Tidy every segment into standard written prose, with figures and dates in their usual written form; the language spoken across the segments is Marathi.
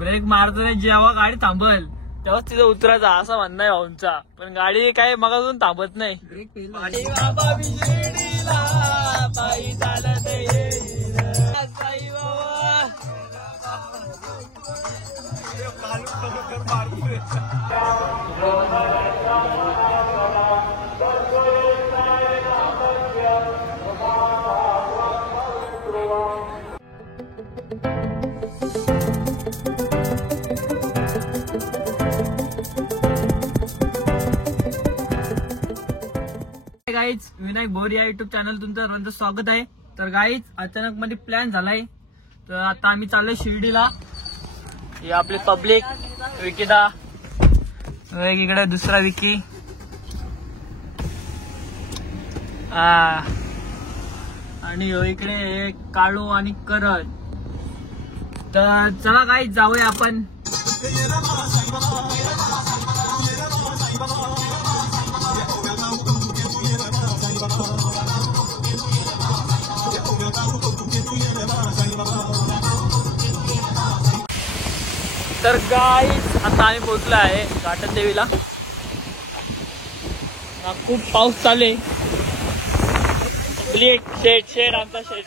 ब्रेक मारताना जेव्हा गाडी थांबल तेव्हाच तिथं उतरायचा असं म्हणणं आहे भाऊंचा. पण गाडी काय मगाजून थांबत नाही. गाईज विनायक भोर या युट्यूब चॅनल तुमचं सर्वांचं स्वागत आहे. तर गाईज अचानक मध्ये प्लॅन झालाय. तर आता आम्ही चाललोय शिर्डीला. हे आपले पब्लिक विकीदा, इकडे दुसरा विकी, आणि इकडे काळू आणि करण. तर चला गाईज जाऊया आपण. तर गाईज आता आम्ही पोहोचलो आहे घाटन देवीला. खूप पाऊस चालू आहे. शेड आमचा शेड.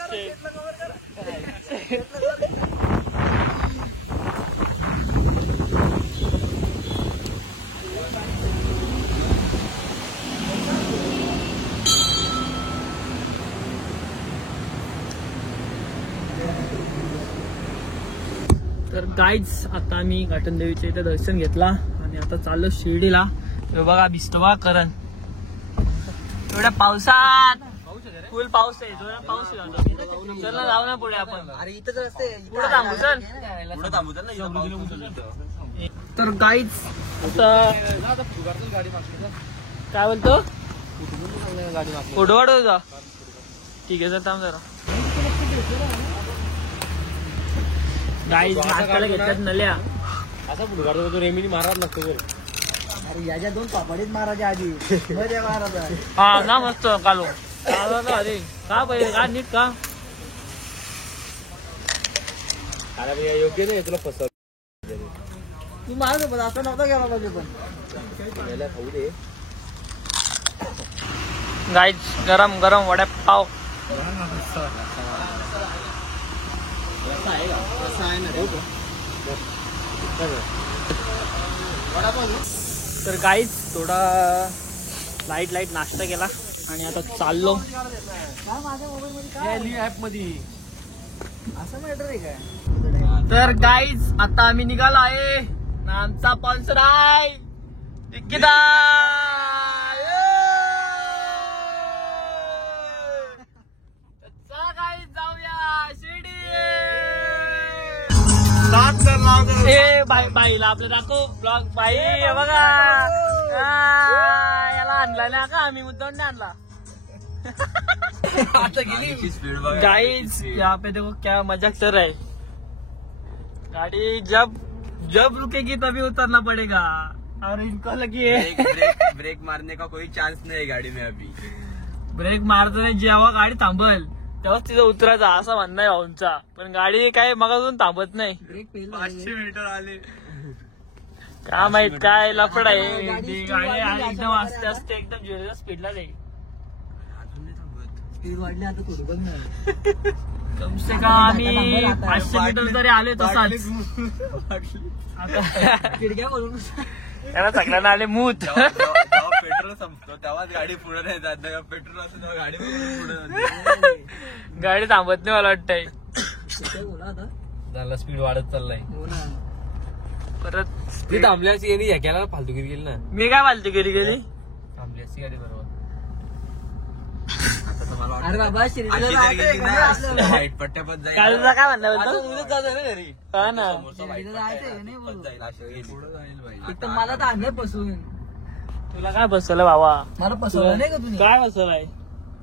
तर गाईज आता आम्ही घाटन देवीच्या इथे दर्शन घेतला आणि आता चाललो शिर्डीला. बघा भिजतो करण एवढ्या पावसात. फुल पाऊस आहे, जोरात पाऊस आहे. चल ना जाऊ ना पुढे आपण. अरे इथंच रस्ते पुढे थांबू. चल पुढे थांबू ना. तर गाईज आता काय बोलतो फोटो काढू जा. ठीक आहे सर थांब जरा. गाईज नाश्त्याला घेतल्यात नल्या. असा फुल काढतो तो रेमीनी मारायला लागतो. अरे याच्या दोन पापडीत मारायच्या आधी मध्ये मारायचा. हा ना मस्त कालो अरे का पाहिजे का नीट का. अरे योग्य नाही तुला फसव. तू मारत पण असं नव्हता गेला पाहिजे. पण याला खाऊ दे. गाईज गरम गरम वडापाव. तर गाईज थोडा लाईट नाश्ता केला आणि आता चाललो ऍप मध्ये. असं मॅटर आहे काय. तर गाईज आता आम्ही निघालो आहे. आमचा स्पॉन्सर आहे विकीदा. गाईज जाऊया शिर्डी. बाईला आपलं दाखव ब्लॉग. बाई बघा याला आणला ना का आम्ही मुद्दाम नाही आणला. आता गेली गाइस. यहाँ पे देखो क्या मजाक चल रहा है. गाड़ी जब रुकेगी तभी उतरना पड़ेगा. और इनको लगी है ब्रेक मारने का कोई चांस नहीं गाड़ी में अभी. ब्रेक मारताना जेव्हा गाडी थांबल तेव्हाच तिथं उतरायचा असं म्हणणं आहे भाऊंचा. पण गाडी काय मगाजून थांबत नाही. ब्रेक फेल 500 मीटर आले. काय माहित काय लफड आहे. ती गाडी एकदम असते एकदम जोरात स्पीडला नाही. स्पीड वाढली आता थोडी बघ ना. कम से कम आम्ही 500 मीटर तरी आले तसाच. खिडक्या बोलून त्याला सगळ्यांना आले मूत. पेट्रोल संपतो तेव्हाच गाडी पुढे नाही जात. पेट्रोल असतो तेव्हा गाडी पुढे जाते. गाडी थांबत नाही मला वाटतंय. बोला आता झाला स्पीड वाढत चाललाय. हो ना. परत ती थांबली असती गेली याला फालतूगिरी गेली ना. मी काय फालतू गेली. थांबली असती गाडी बरोबर. अरे बाबा शिर्डीला जायचंय. लाईट पट्ट्या पण जाईल. काल काय म्हणणार आता बोलतो. उद्याच जायचं ना घरी. हा ना शिर्डीला जायचंय नाही बोलू. जाईल अशा गेली. पुढे जाईल बाई. एक तर मला तर आणलंय पसून. तुला काय बसवलं बाबा. मला पसवलं नाही का तुम्ही. काय बसवलंय.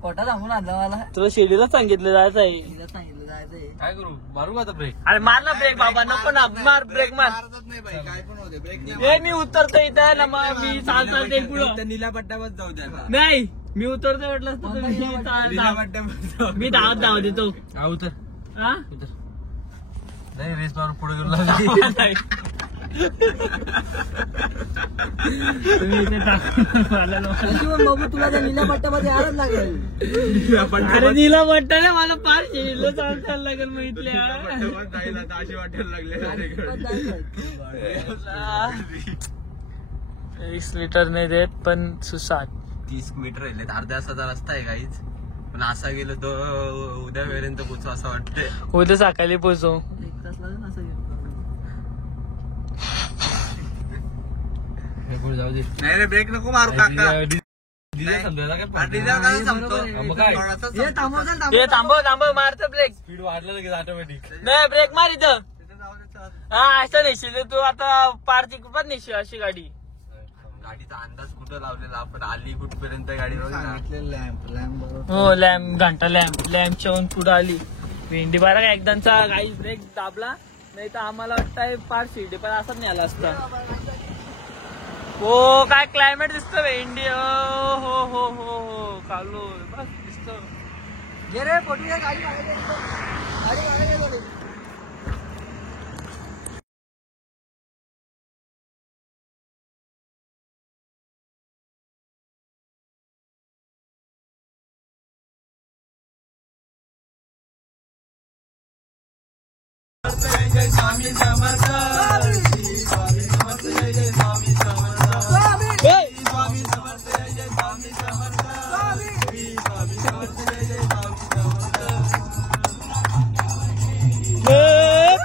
कोटा थांबून आणला मला. तुला शिर्डीला सांगितलं जायचं आहे. तिला सांगितलं जायचंय. काय करू मारू का आता ब्रेक. अरे मार ना ब्रेक बाबा. नको ना मार ब्रेक मार. नाही बाई काय पण होते ब्रेक ए मी उतरतो इथं ना मग मी चालते पुढं. नीला पट्ट्यावर जाऊ द्या. नाही मी उतरतो म्हटलं असतं तर नीला पट्ट्यावर मी धावत देतो. उतर हा उतर नाही रेस मारून पुढे घेऊन लागली. तुम्ही इथे टाकून मला नको. नशिबन बाबू तुला त्या निल्या पट्ट्यामध्ये यायलाच लागेल. अरे नीला वाटतं ना मला फार शिरलं चालता लागेल माहितल्या. जाईल आता अशी वाटायला लागले. पण जायचं. 20 लिटर नाही देत पण सुसाट. 30 मीटर राहिले, अर्ध्या तासाचा रस्ता आहे काहीच, पण असा गेलो तर उद्यापर्यंत पोचू असं वाटतंय. उद्या सकाळी पोचू. 1 तास लागेल असं गेलं. नाही रे ब्रेक नको मारू काका. डिझेल संपतो. हे थांबव हे थांबव मारतो ब्रेक. स्पीड वाढलं लगेच ऑटोमॅटिक. नाही ब्रेक मार इथं. हा असं नेशील तू आता पारची पण नेशील अशी गाडी. गाडीचा अंदाज कुठं लावलेला आपण, आली कुठपर्यंत गाडी लॅम्प बरोबर. हो घंटा लॅम्पच्या पुढे आली. भेंडी बारा का एकदाचा गाडी ब्रेक दाबला नाही तर आम्हाला वाटतंय पार शिर्डी पण असाच न्यायला असता. हो काय क्लायमेट दिसतं भेंडी. हो हो हो हो कालो बस दिसत. घे रे फोटो घे, गाडी काढायची. गाडी काढायची.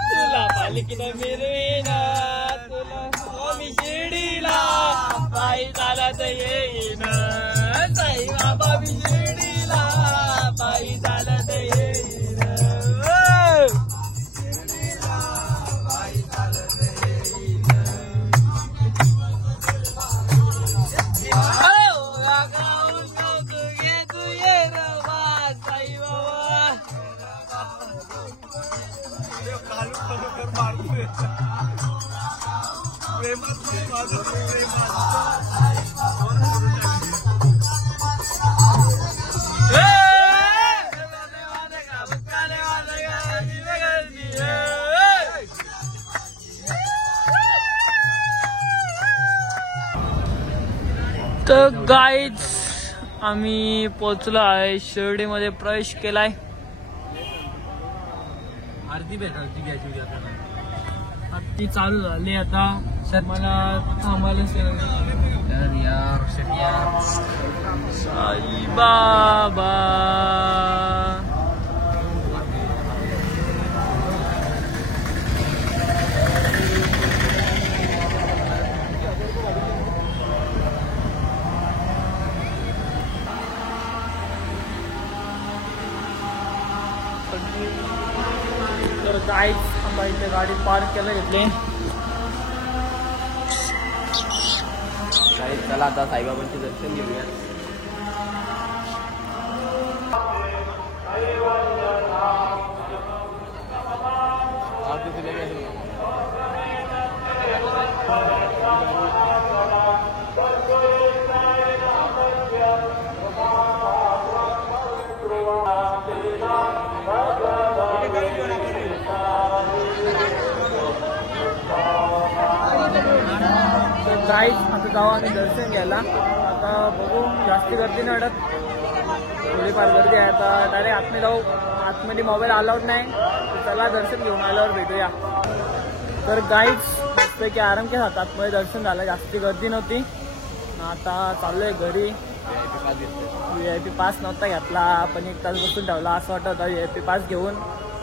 तुला पालिकीला मिरविना तुला स्वामी शिर्डीला पायी चालत येईन. साई बाबा मी शिर्डीला पायी चालत येईन. तर गाईज आम्ही पोहोचलो आहे, शिर्डीमध्ये प्रवेश केलाय. आरती भेटायची घ्यायची होती आपल्याला. आरती चालू झाली आता. मला थांबायला साई बाबा. तर गाईज आम्हाला इथे गाडी पार्क केलं घेतली. चला आता साईबाबांचे दर्शन घेऊया. गाईज आता जाऊ आम्ही दर्शन घ्यायला. आता बघू जास्ती गर्दी नाही वाटत, थोडीफार गर्दी आहे. आता डायरेक्ट आतमध्ये जाऊ. आतमध्ये मोबाईल अलाउड नाही. चला दर्शन घेऊन आल्यावर भेटूया. तर गाईज मस्तपैकी आराम केला होता. आतमध्ये दर्शन झालं, जास्ती गर्दी नव्हती. आता चाललोय घरी. VIP पास नव्हता घेतला, पण 1 तास बसून ठेवला. असं वाटत होता VIP पास घेऊन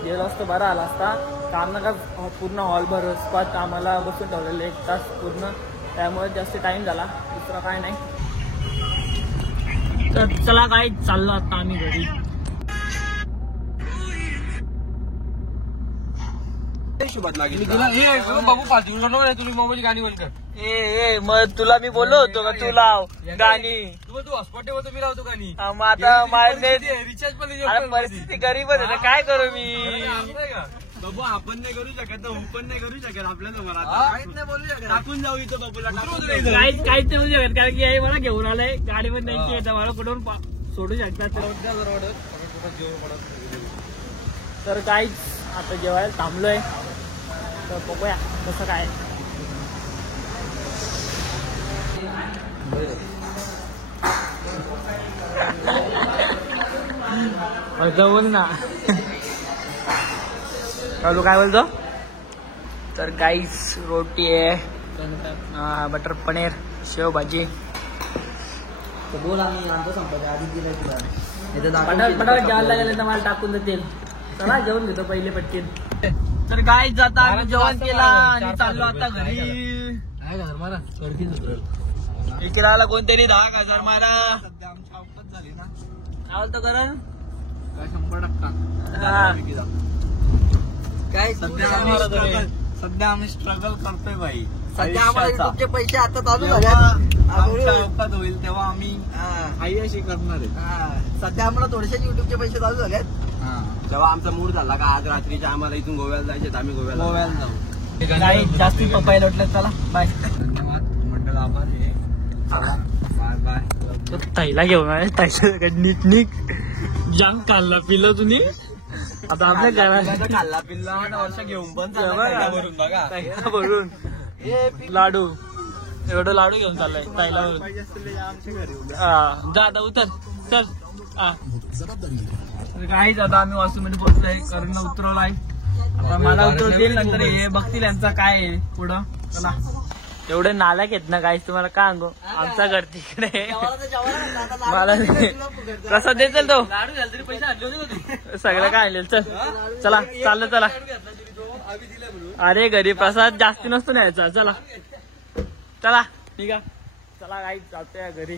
गेलो असतो बरा आला असता. कारण का पूर्ण हॉल भर स्पॉट आम्हाला बसून ठेवलेलं 1 तास पूर्ण, त्यामुळे जास्त टाइम झाला. दुसरा काय नाही. तर चला काय चाललो आता आम्ही घरी. बाबू 5 मिनिट तुम्ही मोबाईल गाणी बंद कर. ए मग तुला मी बोललो होतो का तू लाव गाणी. तू हॉस्पॉट ठेवतो, मी लावतो गाणी. मग आता माझे रिचार्ज अरे परिस्थिती गरीबच आहे, काय करू मी. बाबू आपण नाही करू शकत, होम पण नाही करू शकत. आपल्याला काहीच नाही बोलू शकत. टाकून जाऊ इथं बाबूला. काहीच नाही बोलू शकत, कारण की आई मला घेऊन आलाय. गाडी पण त्यांची येतं, मला कुठून सोडू शकतात. तर काहीच आता जेवायला थांबलोय. तर बघूया कसं काय. बोल ना चालू काय बोलतो. तर गाईस रोटी आहे, बटर पनीर, शेव भाजी. बोल आम्ही आणतो संपत आधी दिलाय तुला. पटापट जेवायला गेले तर मला टाकून देतील. चला जेवण घेतो पहिले पटकीन. तर गाईस जाता आम्ही जेवण केला आणि चाललो आता घरी. इकराला कोणतरी 10,000 मारा. सध्या आमची अवकाश झाली ना. काय बोलतो करण. काय 100%. काय सध्या आम्ही स्ट्रगल करतोय भाई. सध्या आम्हाला आयुष्याचा. युट्यूबचे पैसे आता चालू जेव्हा झाले. आमच्या अवकाश होईल तेव्हा आम्ही हाई अशी करणार आहे. सध्या आम्हाला थोडेसे युट्यूबचे पैसे चालू झालेत. जेव्हा आमचा मूड झाला का आज रात्रीच्या आम्हाला इथून गोव्याला जायचे आम्ही गोव्याला जाऊ. काही जास्ती पप्पाई लोटले. चला बाय. धन्यवाद मंडळ आभार आहे. Bye bye. ताईला घेऊन आहे. ताईला नीट जाम खाल्ला पिलं तुम्ही. आता आपल्या घरात खाल्ला पिल्ला वर्ष घेऊन पण चालला भरून बघा. ताईला भरून लाडू एवढं लाडू घेऊन चाललाय ताईला भरून. पाहिजे असतील आमच्या घरी उद्या. जा आता उतर चल. काहीच आता आम्ही वासूमध्ये पोहोचलोय. करण उतरवलाय. आता मला उतरवतील नंतर हे बघतील यांचा काय आहे पुढं. चला एवढे नालायक आहेत ना काहीच तुम्हाला काय सांगू. आमचा घर तिकडे मला प्रसाद देतील तो सगळं काय आणलेलं. चल चला चाललं चला. अरे घरी प्रसाद जास्ती नसतो न्यायचा. चला चला ठीक आहे. चला काही जातोय घरी.